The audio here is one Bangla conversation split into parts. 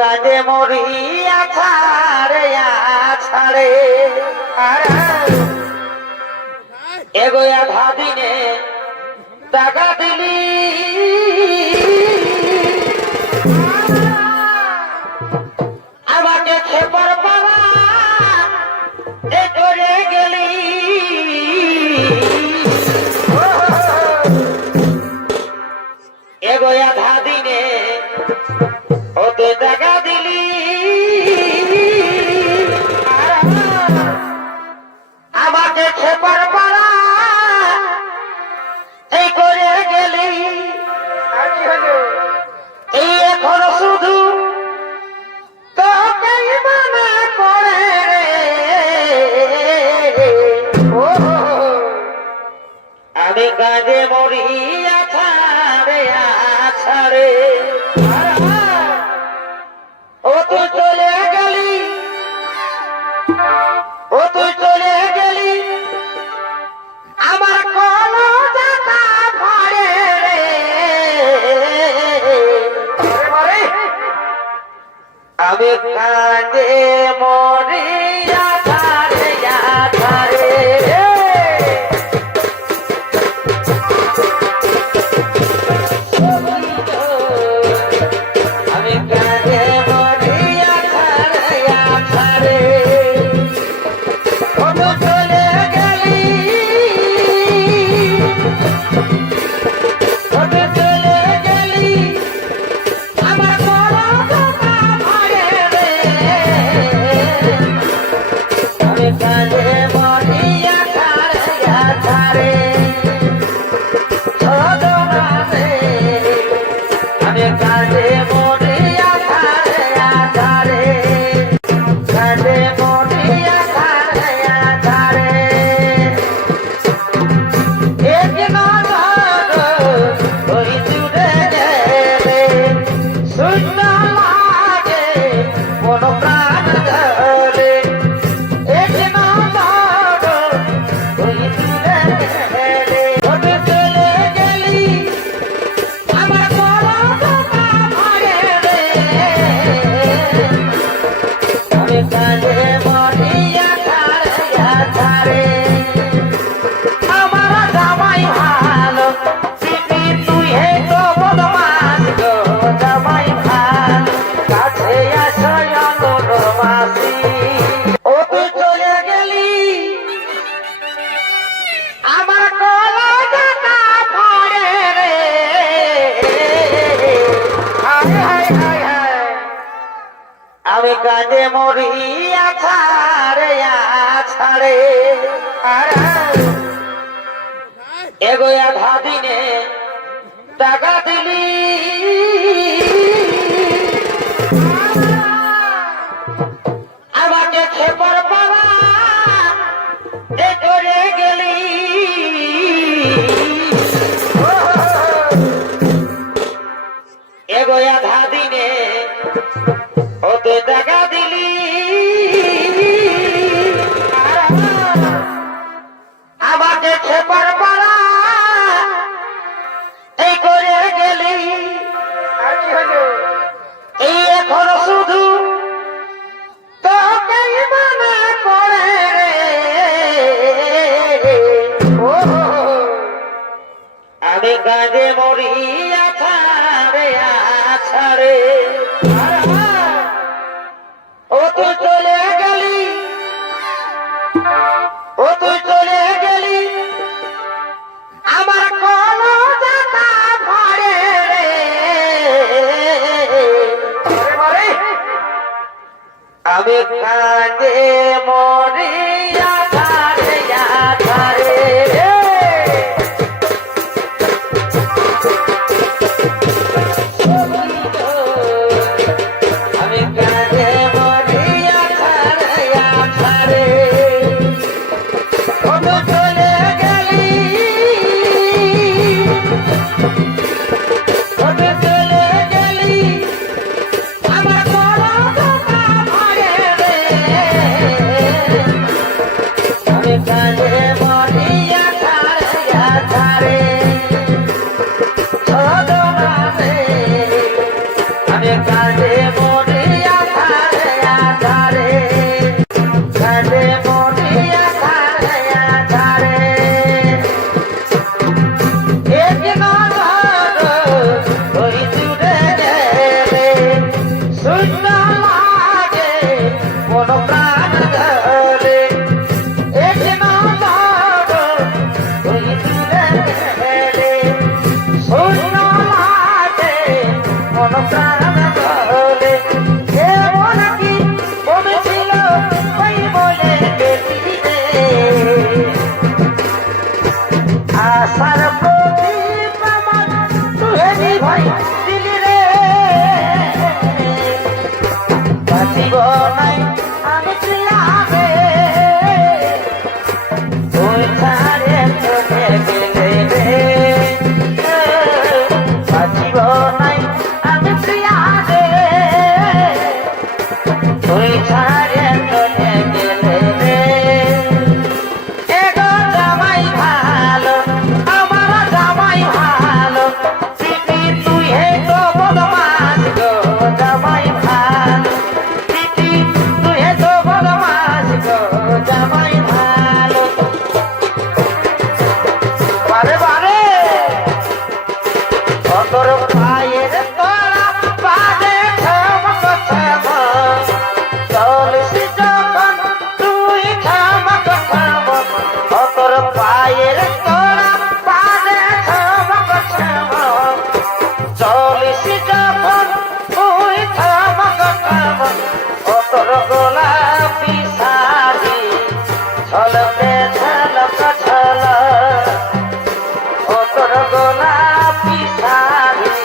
কাঁদে মরিয়া ছাড়ে ছাড়ে এগোয়া ভাবিনে টাকা দিলি আমাকে খেপার পাড়া এ করে গেলি এগোয়া ভাবিনে ওতে টাকা দিলি আমাকে খেপার পাড়া এই করে গেলি এই এখন শুধু তোকেই মনে পড়ে আমি কাঁদে মরিয়া ছাড়ে ছাড়ে ও তুই চলে গেলি ও তুই চলে গেলি আমার কোন জায়গা ভরে আমি কাঁদে মরিয়া ছাড়ে ছাড়ে আমি কাঁদে মরিয়া ছাড়ে ছাড়ে ও তো চলে গেলি ও তো চলে গেলি আমার বড় ধোঁকা ভরে রে আমি কাঁদে মরিয়া ছাড়ে ছাড়ে ছোট মাঝে আমি কাঁদে মরিয়া ছাড়ে ছাড়ে কাঁদে মরিয়া ছাড়ে ছাড়ে এক নজর ওই জুড়ে গেলে শূন্য লাগে মন প্রাণ ধরে এক নজর ওই জুড়ে গেলে ওতে চলে গেলি আমার বড় ধোঁকা ভরে রে আমি কাঁদে মরিয়া ছাড়ে ছাড়ে আমার জামাই ভালো দিদি তুই হে তো বদমাস গো জামাই ভালো কাছে আসো মাসি ও তুই চলে গেলি আমার কলজাটা ভরে রে হায় হায় হায় হায় আমি কাঁদে মরিয়া ছাড়ে ছাড়ে এগোয়া ভাবিনে টাকা দিলি আমাকে খেপার পাড়া এ করে গেলি এগোয়া ভাবিনে ওতে টাকা দিলি আমাকে খেপার পাড়া এই করে গেলি এই এখন শুধু তোকেই মনে পড়ে আমি কাঁদে মরিয়া ছাড়ে ছাড়ে ও তুই চলে গেলি ও তুই চলে গেলি আমার কোন জায়গা ভরে আমি কাঁদে মরিয়া ছাড়ে ছাড়ে আমি কাঁদে মরিয়া ছাড়ে ছাড়ে ও তো চলে গেলি ও তো চলে গেলি আমার বড় ধোঁকা ভরে রে তুই দূরে গেলে শূন্য লাগে মন প্রাণ বলে এমন কি বলেছিল ওই বলে গেলি রে আশার প্রদীপ আমার তুই ভাই দিলি রে বাঁচিব নাই আমি চিলাবে তুই ছাড়ে চলে গেলে রে বাঁচিব নাই আমি চিলাবে তুই ছাড়ে চলে গেলে রে এগো জামাই ভালো আমার জামাই ভালো স্মৃতি তুই হে তো বদমাস গো জামাই ভালো স্মৃতি তুই হে তো বদমাস গো জামাই ভালো বারে বারে অতর পায়ের তোরা বাজে ঠমক ঠমক চলছি যখন তুই ঠমক ঠমক অতর পায়ের তোরা বাজে ঠমক ঠমক চলছি যখন তুই ঠমক ঠমক অতর গোলাপি শাড়ি ঝলকে ঝলক ঝলক অতর গোলাপি শাড়ি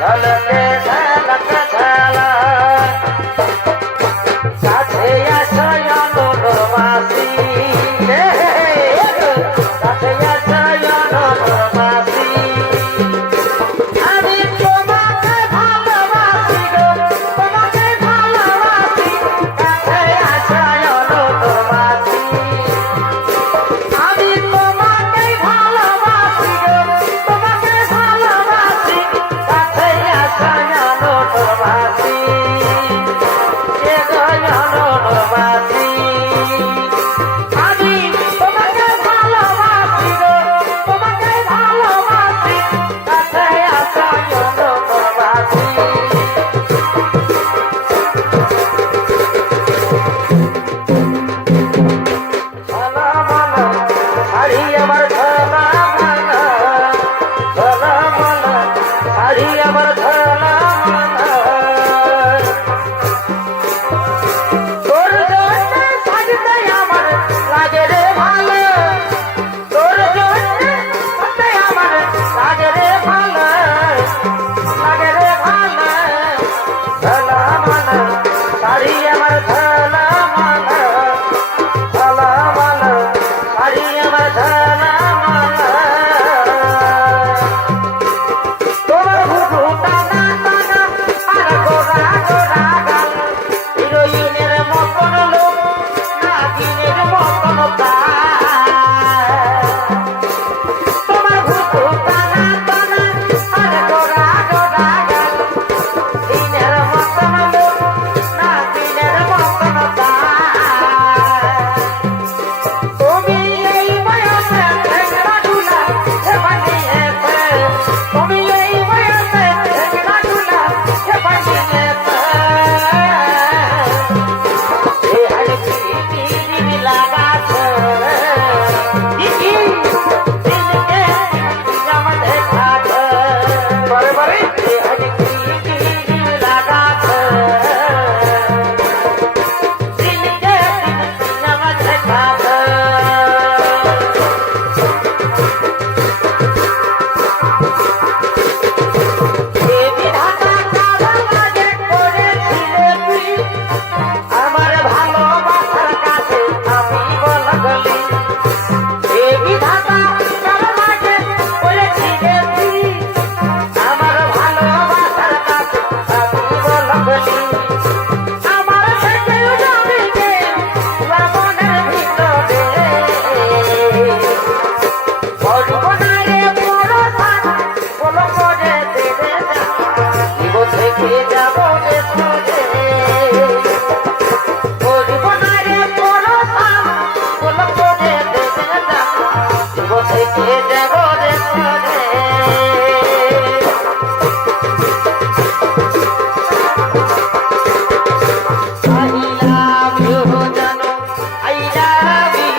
ঝলকে ঝলক ঝলক কাছে আসয় অনুরমাসি কাছে আসয় অনুরমাসি আমি তোমাকে ভালোবাসি গো তোমাকে ভালোবাসি কাছে আসয় অনুরমাসি আমি তোমাকে ভালোবাসি গো তোমাকে ভালোবাসি কাছে আসয় অনুরমাসি আমি তোমাকে ভালোবাসি গো তোমাকে ভালোবাসি কাছে আসয় অনুরমাসি ভালো ভালো শাড়ি আমার ধলা ভালো ভালো ভালো শাড়ি আমার ধলা ভালো তোর জন্য সাজতে আমার লাগে রে ভালো তোর জন্য সাজতে আমার লাগে রে ভালো লাগে রে ভালো ধলা ভালো শাড়ি আমার ধলা ভালো ধলা ভালো শাড়ি আমার ধলা ভালো তোমার ঘুঘু টানা টানা আর গোরা গোরা গাল হিরোইনের মতন লোক নাগিনের মতন তোমার ঘুঘু টানা টানা আর গোরা গোরা গাল দিনের মতন লোক নাগিনের মতন তুমি এই বয়সে ঠেকরা ঢুলা হেবা নিয়েছে তুমি এই বয়সে ঠেকরা ঢুলা হেবা নিয়েছে এ হালকি দিদি লাগাছে দিদি দিলকে জামা দেখাছে বারে বারে এ হালকি দিদি লাগাছে দিলকে জামা দেখাছে এ বিধাতা কারা লাগে করেছিলে তুই আমার ভালোবাসার কাছে আমি বলগলি এ বিধাতা কারা লাগে করেছিলে তুই আমার ভালোবাসার কাছে আমি বলগলি আমার থেকেও জানি যে তোমার মনের ভিতরে বলব না রে বড় সান বলো করে দেবে যা জীব থেকে যাব রে সোজে বলব না রে বড় সান বলো করে দেবে যা জীব থেকে যাব রে সোজে I love you, জানো I love you,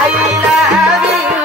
I love you,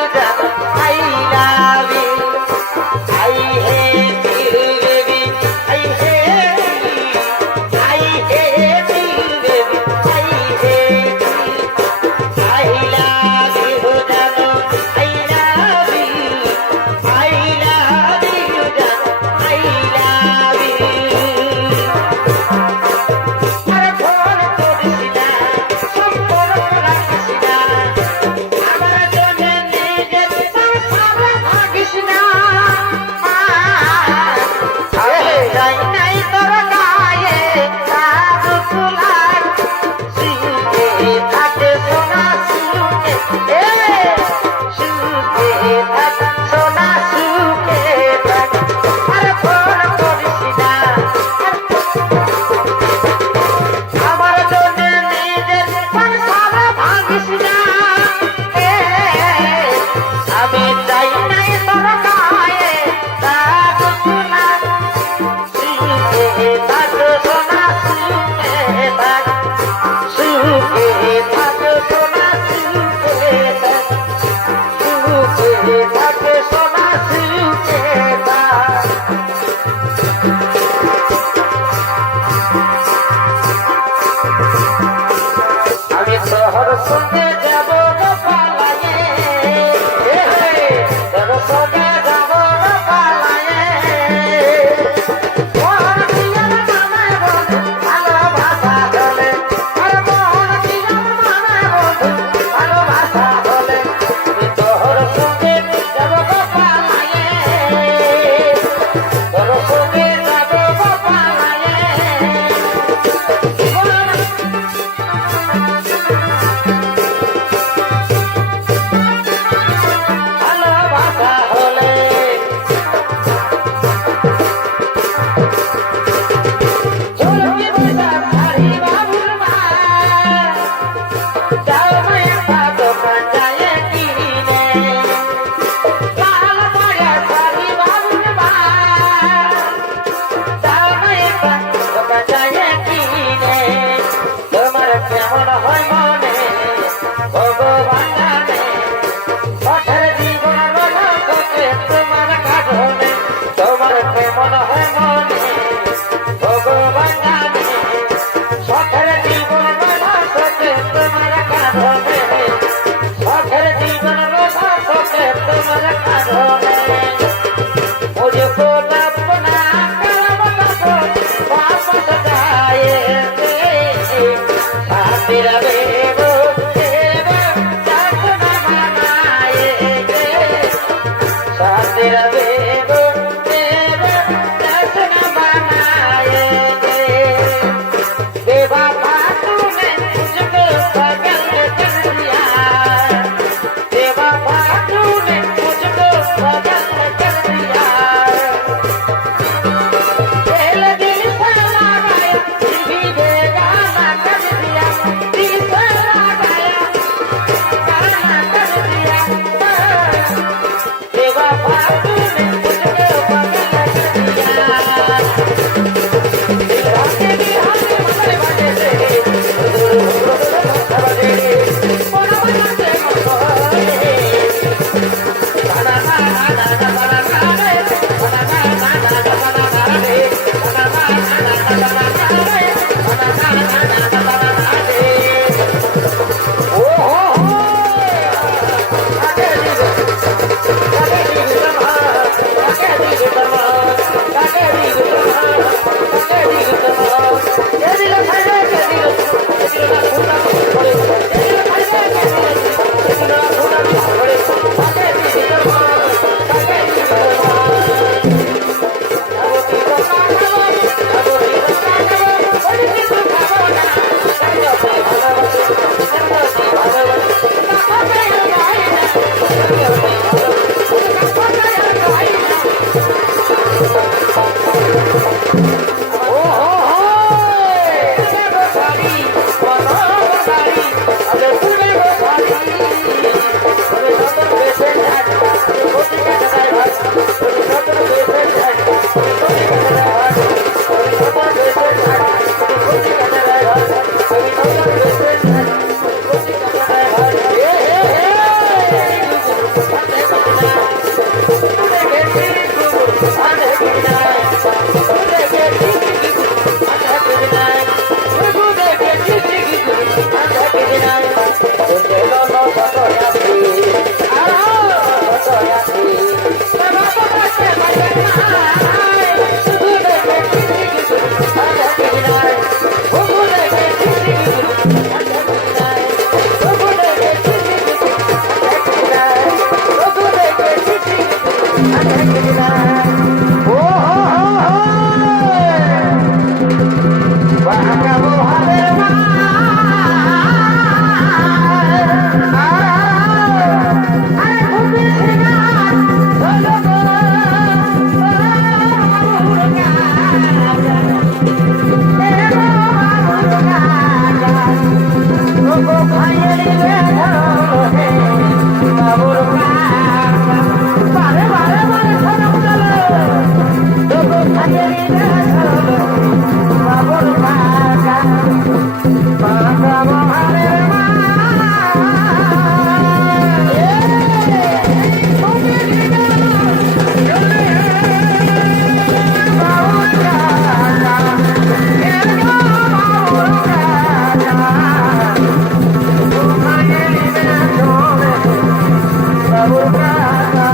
বাবুর কাকা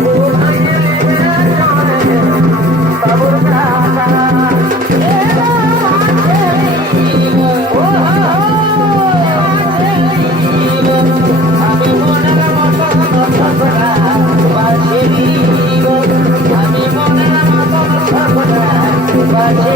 ও ভাইয়ে লিবে চলে বাবুর কাকা আমি মনের মতন ছোটরা বাজে